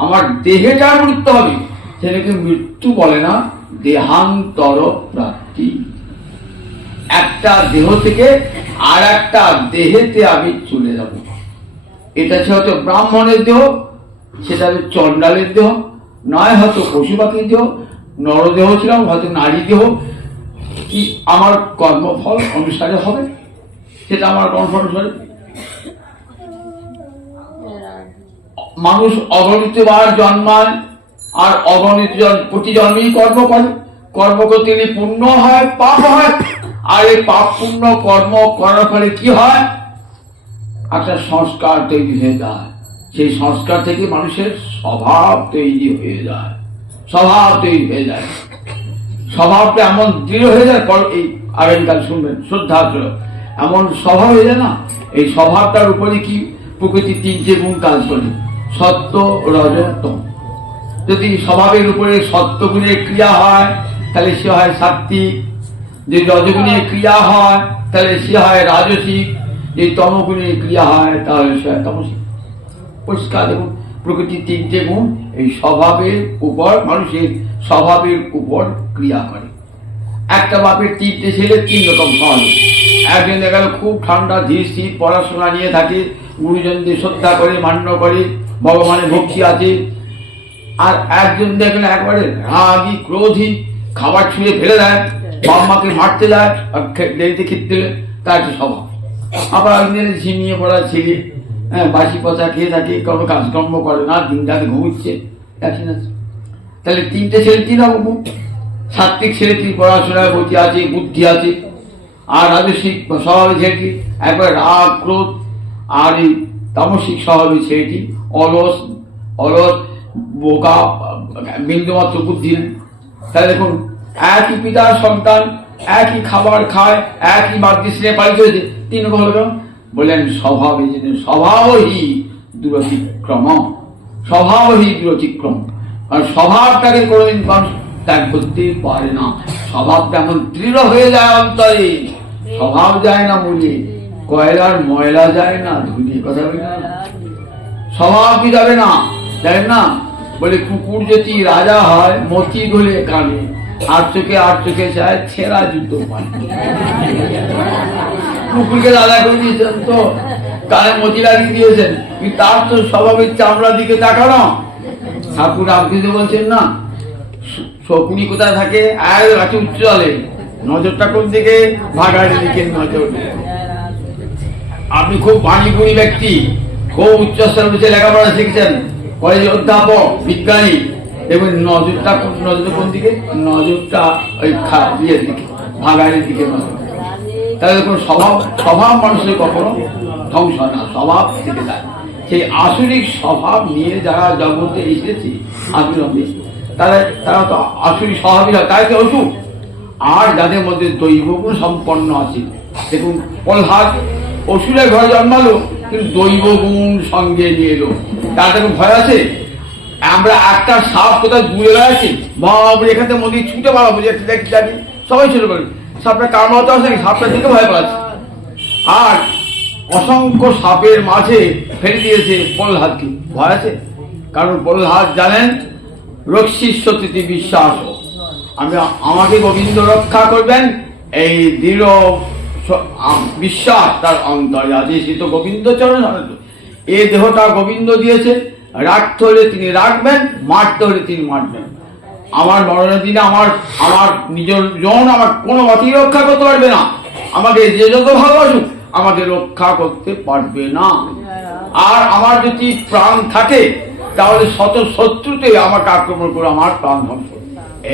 আমার দেহেটার মৃত্যু হবে, সেটাকে মৃত্যু বলে না, দেহান্তর প্রাপ্তি। একটা দেহ থেকে আর একটা দেহেতে আমি চলে যাব। এটা হয়তো ব্রাহ্মণের দেহ, সেটা হচ্ছে চণ্ডালের দেহ, নয় হয়তো পশু পাখির দেহ, নরদেহ ছিলাম, হয়তো নারী দেহ। কি আমার কর্মফল অনুসারে হবে, সেটা আমার কর্মফল অনুসারে। মানুষ অগণিত বার জন্মায়, আর অগণিত প্রতি জন্মেই কর্ম করে। কর্ম করতে গেলে পুণ্য হয় পাপ হয়, আর এই পাপ পুণ্য কর্ম করার ফলে কি হয়? একটা সংস্কার তৈরি হয়ে যায়। সেই সংস্কার থেকে মানুষের স্বভাব তৈরি হয়ে যায়, স্বভাব তৈরি হয়ে যায়। স্বভাবটা এমন দৃঢ় হয়ে যায়, এই আগামীকাল শুনবেন শ্রদ্ধা এমন স্বভাব হয়ে যায় না, এই স্বভাবটার উপরে কি প্রকৃতির 3টে গুণ কাজ করে, সত্য রজ তম। যদি স্বভাবের উপরে সত্য গুণের ক্রিয়া হয় তাহলে সে হয় সাত্বিক, যদি রজগুণের ক্রিয়া হয় তাহলে সে হয় রাজসিক, যদি তমগুণের ক্রিয়া হয় তাহলে সে হয় তামসিক। পরিষ্কার দেখুন, প্রকৃতির 3টে গুণ এই স্বভাবের উপর, মানুষের স্বভাবের উপর ক্রিয়া করে। একটা বাপের 3টে ছেলে 3 রকম ফল। একজন দেখা গেল খুব ঠান্ডা ধীর স্থির, পড়াশোনা নিয়ে থাকে, গুরুজনদের শ্রদ্ধা করে, মান্য করে, ভগবানের ভক্তি আছে। আর একজন দেখলেন একবারে রাগী ক্রোধী, খাবার ছুঁড়ে ফেলে দেয়, বাপ মাকে মারতে যায়, দেরিতে খেতে দেবে, তার একটা স্বভাব। আবার একদিন ঝিমিয়ে পড়া ছেলে, হ্যাঁ, বাসি পচা খেয়ে থাকে, কোনো কাজকর্ম করে না, দিন রাতে ঘুমুচ্ছে, এখন আছে। তাহলে তিনটে ছেলেটি না বাবু, সাত্বিক ছেলেটি পড়াশোনায় গতি আছে, বুদ্ধি আছে, আর রাজস্বিক স্বভাবের ছেলেটি একবার রাগ ক্রোধ, আর এই তামসিক স্বভাবের ছেলেটি অলস অলস বোকা, বিন্দুমাত্র বুদ্ধি নেই। তাহলে দেখুন, একই পিতার সন্তান, একই খাবার খায়, একই মাতৃশ্রেণী পালিত হয়েছে, তিন বলবেন বললেন স্বভাবে, স্বভাবই দূরতিক্রম, স্বভাবই দূরতিক্রম। আর স্বভাবটাকে কোনোদিন মানুষ ত্যাগ করতে পারে না। স্বভাব তেমন দৃঢ় হয়ে যায় অন্তরে, স্বভাব যায় না মূলে, কয়লার ময়লা যায় না ধুলি, কথা বলি না, স্বভাবই যাবে না, তাই না? বলে কুকুর যদি রাজা হয় মতি গলে কানে, আর চোখে চায় ছেঁড়া জুতো পায়। কুকুরকে রাজা করে দিয়েছেন তো, কানে মতি লাগিয়ে দিয়েছেন, কিন্তু তার তো স্বভাবের চামড়ার দিকে তাকানো। ঠাকুর রামকৃষ্ণ বলছেন না, শকুনি কোথায় থাকে, আর আছে উচ্চ জলে, নজরটা কোন দিকে, ভাগাড়ের দিকে নজর। আপনি খুব বাণীগুণী ব্যক্তি, খুব উচ্চস্তর বিষয়ে লেখাপড়া শিখছেন, কলেজের অধ্যাপক, বিজ্ঞানী, দেখবেন নজরটা কোন দিকে, নজরটা ওই ইয়ের দিকে, ভাগাড়ের দিকে নজর। তাহলে দেখুন, স্বভাব মানুষের কখনো ধ্বংস হয় না, স্বভাব থেকে যায়। সেই আসরিক স্বভাব নিয়ে যারা জগতে এসেছে আবির্ভাবে, তারা তো আসরিক স্বভাবই হয়, তাই তো অসুখ। আর যাদের মধ্যে দৈবগুণ সম্পন্ন আছে, দেখুন প্রহ্লাদ অসুরের ঘরে জন্মালো, কিন্তু দৈবগুণ সঙ্গে নিয়ে এলো, তার দেখুন ভয় আছে। আমরা একটা সাপ কোথায় দূরে বেড়াচ্ছি, বাবরে এখান থেকে মন্দির ছুটে পালাবো, যে দেখি জানি সবাই ছোট করে সাপটা কামড়াতে আসে, সাপটা দিকে ভয় পাচ্ছে। আর অসংখ্য সাপের মাঝে ফেলে দিয়েছে প্রহ্লাদকে, ভয় আছে। কারণ প্রহ্লাদ জানেন রক্ষী সতীতি বিশ্বাস, আমাকে গোবিন্দ রক্ষা করবেন, এই দৃঢ় বিশ্বাস তার অন্তরে আছে। সে তো গোবিন্দ চরণ, এই দেহটা গোবিন্দ দিয়েছে, রাখতে হলে তিনি রাখবেন, মারতে হলে তিনি মারবেন। আমার মরণের দিনে আমার নিজের জন আমার কোনো মতেই রক্ষা করতে পারবে না, আমাকে যে যত ভালোবাসুক আমাকে রক্ষা করতে পারবে না। আর আমার যদি প্রাণ থাকে তাহলে শত শত্রুতে আমাকে আক্রমণ করে আমার প্রাণ ধ্বংস।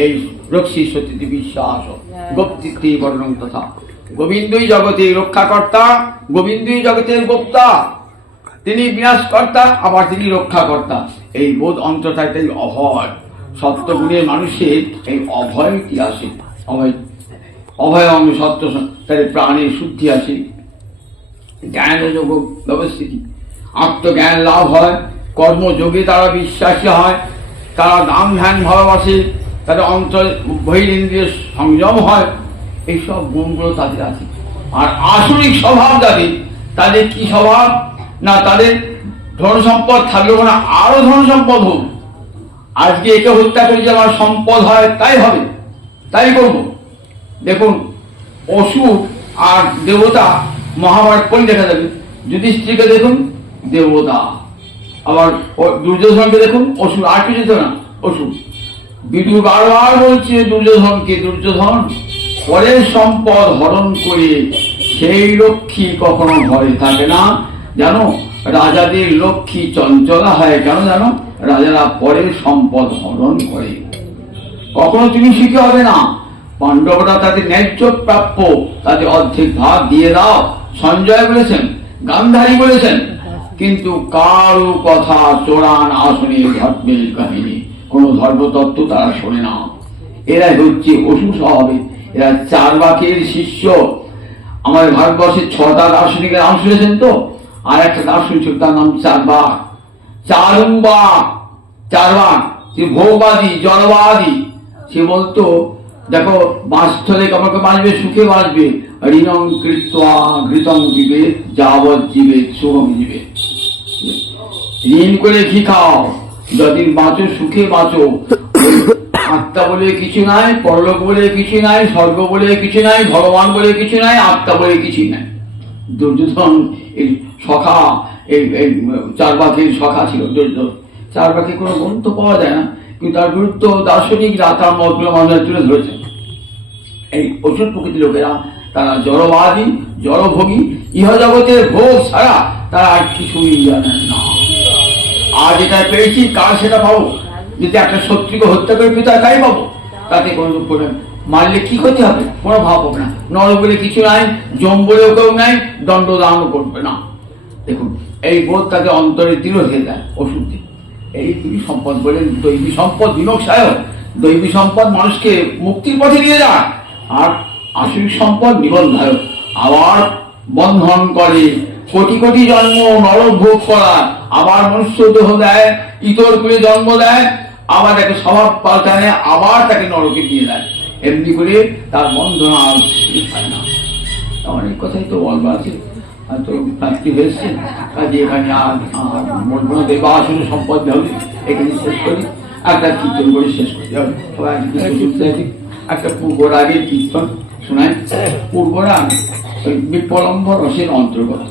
এই রক্ষী সতীতি বিশ্বাস গোপ্তিত্বে বর্ণং তথা। গোবিন্দই জগতের রক্ষাকর্তা, গোবিন্দই জগতের গোপ্তা, তিনি বিনাশকর্তা, আবার তিনি রক্ষাকর্তা। এই বোধ অন্তর্থায় তাই অভয়, সত্যগুণের মানুষের এই অভয়টি আসে, অভয় অঙ্গ সত্য, তাদের প্রাণের শুদ্ধি আসে, জ্ঞান যোগ ব্যবস্থিতি, আত্মজ্ঞান লাভ হয়, কর্মযোগে তারা বিশ্বাসী হয়, তারা দান ধ্যান ভালোবাসে, তাদের অন্তর বহিরেন্দ্রিয় সংযম হয়, এইসব গুণগুলো তাদের আছে। আর আসরিক স্বভাব যাদের, তাদের কি স্বভাব না, তাদের ধন সম্পদ থাকলেও না আরো ধন সম্পদ হোক, আজকে একে হত্যা করে যে আমার সম্পদ হয় তাই হবে, তাই করব। দেখুন অসুর আর দেবতা মহাভারত পড়ে দেখা যাবে, যুধিষ্ঠিরকে দেখুন দেবতা, আবার দুর্যোধনকে দেখুন অসুর, আর কিছু না অসুর। বিদুর বারবার বলছে দুর্যোধনকে, দুর্যোধন পরের সম্পদ হরণ করে সেই লক্ষ্মী কখনো ঘরে থাকে না, জানো রাজাদের লক্ষ্মী চঞ্চলা হয়, কেন জানো, রাজারা পরের সম্পদ হরণ করে। কখনো তুমি সুখী হবে না। পাণ্ডবরা তাদের ন্যায্য প্রাপ্য তাদের অর্ধেক ভাগ দিয়ে দাও, সঞ্জয় বলেছেন, গান্ধারী বলেছেন, কিন্তু কারো কথা চোরান আসনে ধর্মের কাহিনী, কোন ধর্মতত্ত্ব তারা শোনে না। এরা হচ্ছে অসুর স্বভাবে, এরা চার্বাকের শিষ্য। আমাদের ভারতবর্ষের 6টা দার্শনিকের নাম শুনেছেন তো, আর একটা দার্শনিক তার নাম চার্বাক, চার্বাক, সে ভোগবাদী জড়বাদী। সে বলতো দেখো বাঁচতে আমাকে বাঁচবে, সুখে বাঁচবে, ঋণং কৃত্বা ঘৃতং দিবে যাবৎ জীবে শুভম জীবে, ঋণ করে ঘি খাও, যতদিন বাঁচো সুখে বাঁচো। আত্মা বলে কিছু নাই, পরলোক বলে কিছু নাই, স্বর্গ বলে কিছু নাই, ভগবান বলে কিছু নাই, আত্মা বলে কিছুই নাই। দুর্যোধন এই সখা, এই চার্বাকের সখা ছিল দুর্যোধন। চার্বাকে কোনো গ্রন্থ পাওয়া যায় না, কিন্তু তার গুরুত্ব দার্শনিকরা তার মতগুলো মানুষের তুলে ধরেছেন। এই অসুর প্রকৃতির লোকেরা তারা জড়বাদী, জড়ভোগী, ইহজগতের ভোগ ছাড়া তারা আর কিছুই জানেন না। আর যেটা পেয়েছি কার সেটা পাবো, যদি একটা শত্রুকে হত্যা করে পিতা তাই পাবো, তাতে কোনো দুঃখ নেই। মারলে কি ক্ষতি হবে, কোনো ভাব হবে না। নরক বলে কিছু নাই, জম বলেও কেউ নাই, দণ্ডদানও করবে না। দেখুন এই বোধ তাকে অন্তরে দৃঢ় হয়ে দেয় ওষুধ দিয়ে। এই তুমি সম্পদ বলেন দৈবী সম্পদ বিনাশায়, দৈবী সম্পদ মানুষকে মুক্তির পথে নিয়ে যায়, আর আসরিক সম্পদ নিবন্ধায়, আবার বন্ধন করে। কোটি কোটি জন্ম নরক ভোগ করা, আবার মনুষ্য দেহ দেয়, ইতর করে জন্ম দেয়, আবার তাকে স্বভাব পাল্টায়, আবার তাকে নরকে দিয়ে দেয়। এমনি করে তার বন্ধন আর শেষ হয় না। অনেক কথাই তো বলবো আছে, তো রাত্রি হয়েছে, কাজে এখানে আর বলবো না। দেবা আসলে সম্পদ হবে, এখানে শেষ করি। একটা কীর্তন করে শেষ করতে হবে। সবাই একটা পূর্বরাগের কীর্তন শোনায়। পূর্বরাগ ওই বিপ্লম্ব রসের অন্তর্গত।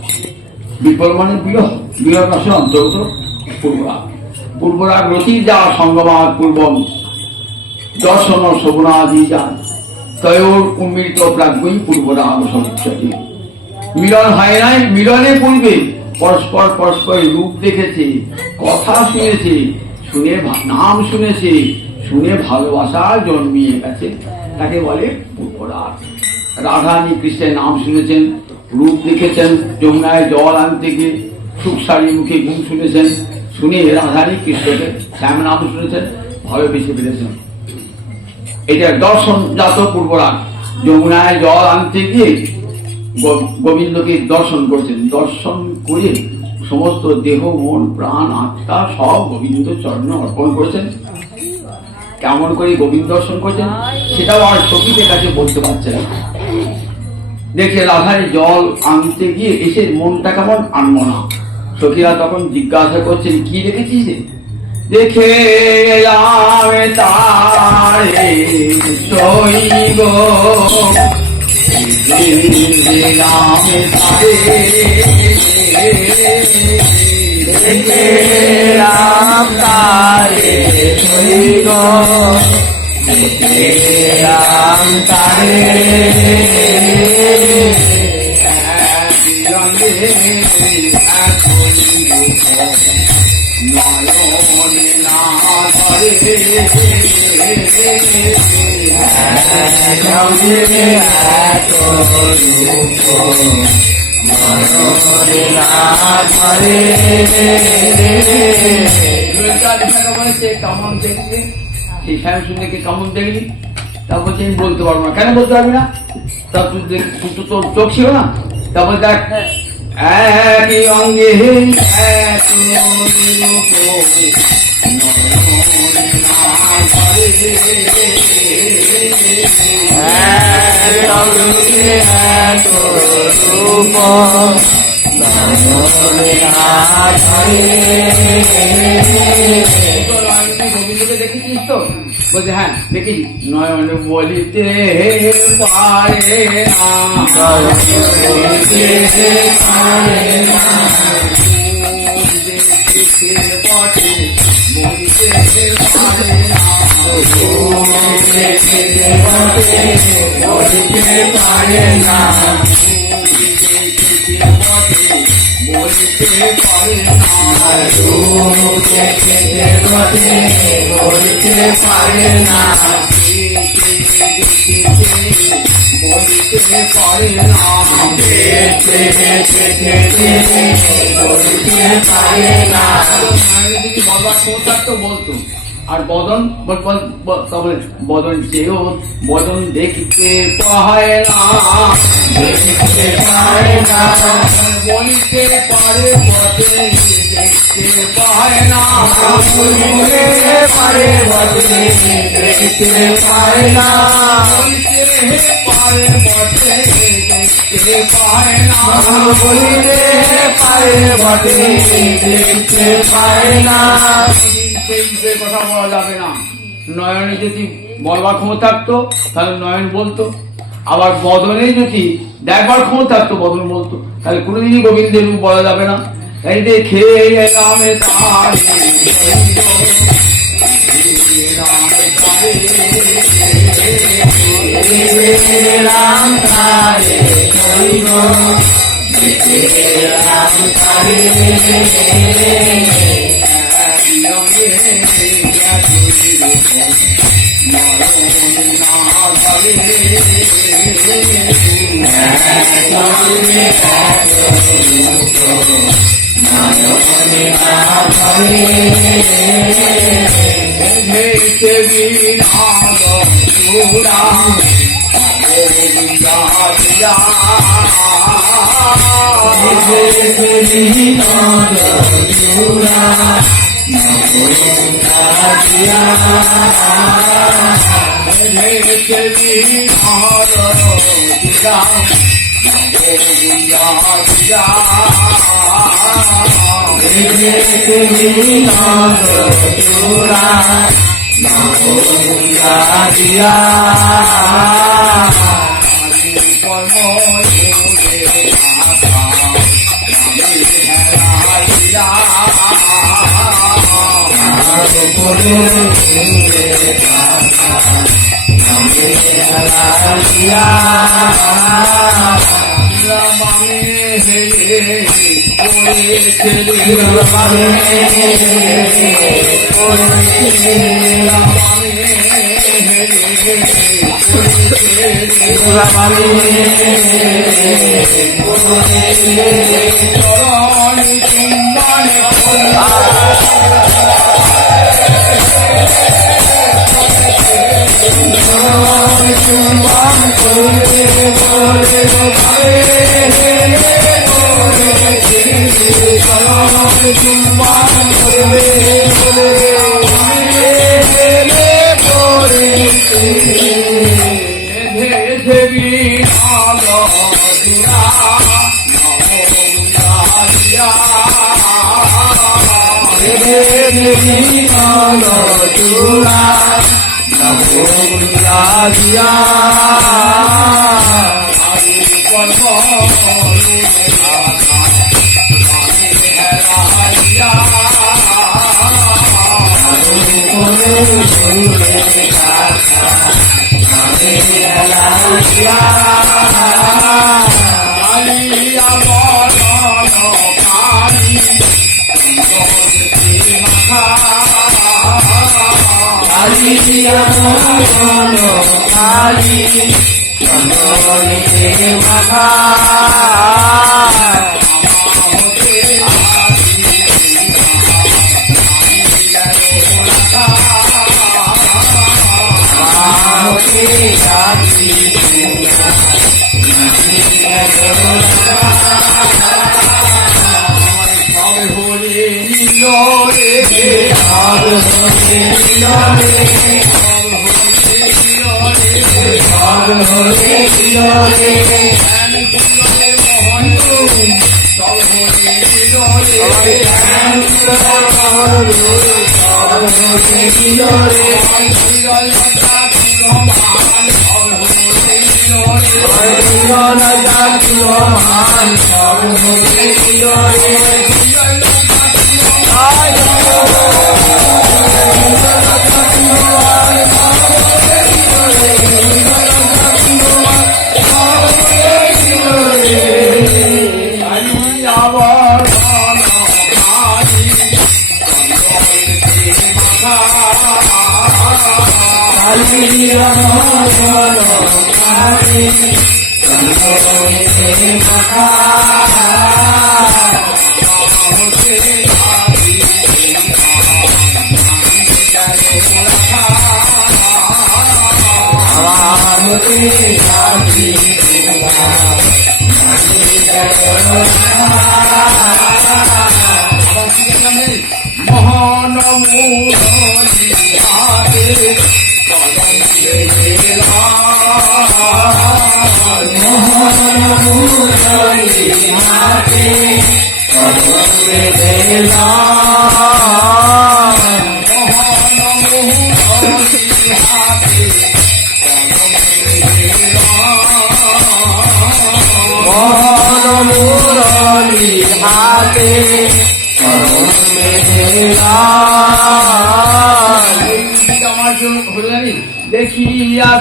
বিপ্লব মানে বিরহ, বিরহ রসের অন্তর্গত পূর্বরাগ। পূর্বরাগ রতির যা সঙ্গমাত পূর্বম দর্শন শোভনাদি যান তয়োর উন্মিলিত প্রাজ্ঞই পূর্বরাগ সমিচ্ছতি। মিলন হয় নাই, মিলনের পূর্বে পরস্পর পরস্পর রূপ দেখেছে, কথা শুনেছে, শুনে নাম শুনেছে, শুনে ভালোবাসা জন্মিয়ে গেছে, তাকে বলে পূর্বরাগ। রাধারানী কৃষ্ণের নাম শুনেছেন, রূপ দেখেছেন, যমুনায় জল আনতে গিয়ে সুখসারী মুখে গুণ শুনেছেন, শুনে রাধারানী কৃষ্ণকে শ্যাম নাম শুনেছেন, ভালোবেসে ফেলেছেন। এটা দর্শন জাত পূর্বরাগ। যমুনায় জল আনতে গিয়ে গোবিন্দকে দর্শন করেছেন, দর্শন করে সমস্ত দেহ মন প্রাণ আত্মা সব গোবিন্দ চরণে অর্পণ করেছেন। কেমন করে গোবিন্দ দর্শন করেছেন সেটাও আর সখীদের কাছে বলতে পারছেন না। দেখে রাধারে জল আনতে গিয়ে এসে মনটা কেমন আনবো না। সখীরা তখন জিজ্ঞাসা করছেন, কি দেখেছিস? দেখে তারে সইব রাম তারে সইব, রাম তারে নয়নে না ধরে কেমন দেখলি? সেই শ্যাম সুন্দরকে কেমন দেখলি? তারপর আমি বলতে পারবো না। কেন বলতে পারবি না? তারপর তো তোর চোখ ছিল না। তারপর দেখ একই অঙ্গে গোবিন্দকে দেখেছিস তো? বলছে হ্যাঁ দেখেছি। নয়ন বলিতে পারে না, পথে বলিতে পারে না, বলিতে পারে না, বলিতে পারে না, বলিতে পারে না, বলিতে পারে না, বলিতে পারে না। যদি বলবার ক্ষমতা তো বলতো। আর বদন বদন চেয়েও বদন দেখতে পায় না, দেখতে পায় না, বলিতে পারে বটে দেখতে পায় না, বলিতে পারে বটে দেখতে পায় না, বলিতে পারে বটে দেখতে পায় না, বলিতে পারে বটে দেখতে পায় না। সেই কথা বলা যাবে না। নয়নে যদি বলবার ক্ষমতা থাকতো তাহলে নয়ন বলতো, আবার বদনে যদি দেখবার ক্ষমতা থাকতো বদন বলতো, তাহলে কোনোদিনই গোবিন্দের রূপ বলা যাবে না। এই দেখে রামে রাম রাম তারে দেখিয়া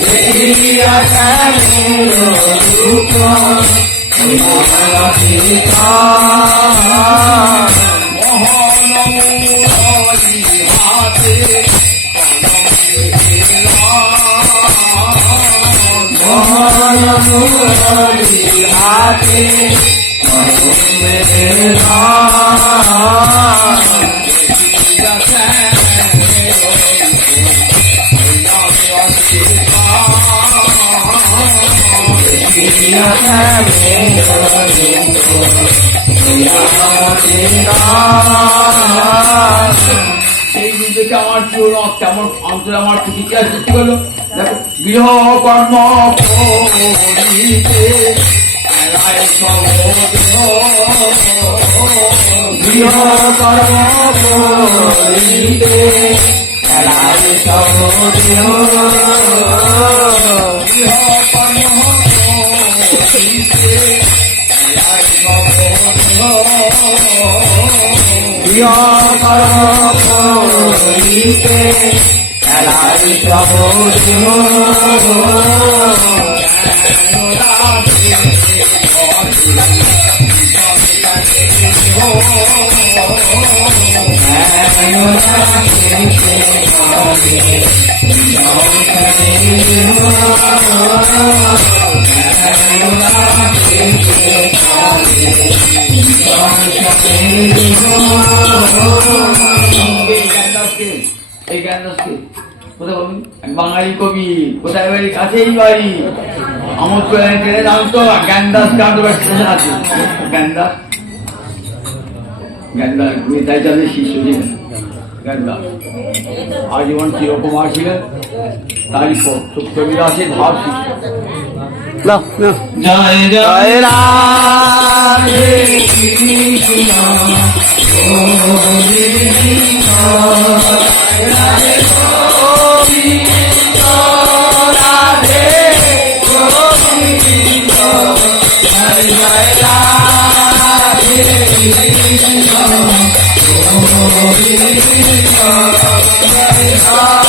দেখিয়া কেমন দুঃখ পিতা মোহন মুরলী হাতে মোহন মুরলী হাতে সেই দিন থেকে আমার চোর কেমন অন্তরে আমার প্রতিক্রিয়া সৃষ্টি করলো। দেখো, গৃহ কর্ম করিতে এলাই সব দেহ, গৃহ কর্ম করিতে এলাই সব দেহ গৃহ কর্ম করিতে এলাই সব দেহ, গৃহ কর্ম করিতে এলাই সব দেহ এই জ্ঞানদাসকে কোথায় বলুন? বাঙালি কবি, কোথায় বাড়ি? কাছেই বাড়ি। আমার তো ট্রেনে জানতো জ্ঞানদাস কান্ড স্টেশন আছে। জ্ঞানদাস জ্ঞানদাস নেতাই চাঁদের শিষ্য ছিলেন। জ্ঞানদাস আজীবন চিরকুমার ছিলেন। তারই সত্যবিরাসের ভাব শিষ্য। জয় জয় রাধে কৃষ্ণ গোবিন্দ রাধে গোবিন্দ রাধে গোবিন্দ জয় জয় রাধে কৃষ্ণ গোবিন্দ জয় জয়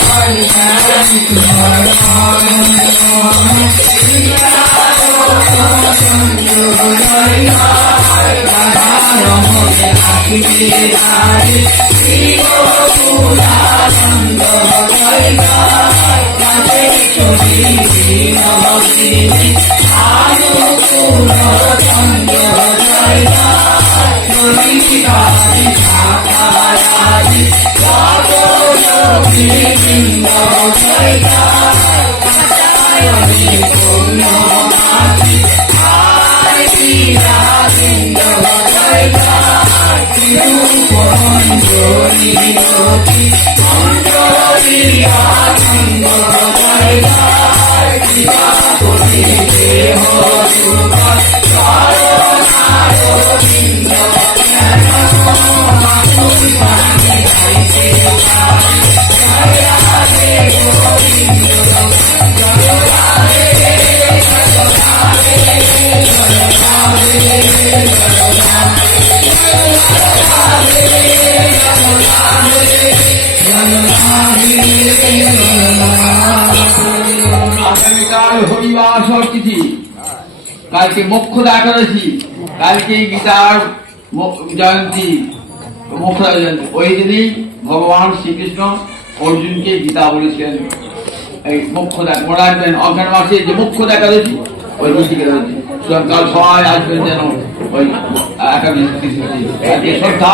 আগামীকাল হরিবাসর তিথি, কালকে মোক্ষদা একাদশী, কালকে গীতার জয়ন্তী, মোক্ষদা জয়ন্তী। ওই দিনই ভগবান শ্রীকৃষ্ণ অর্জুনকে গীতা বলেছিলেন। এই মোক্ষদা মরান অজ্ঞান মাসে যে মোক্ষদা একাদশী, ওই ঋষিকে রয়েছে। কাল সবাই আসবেন যেন ওই একাদশী শ্রদ্ধা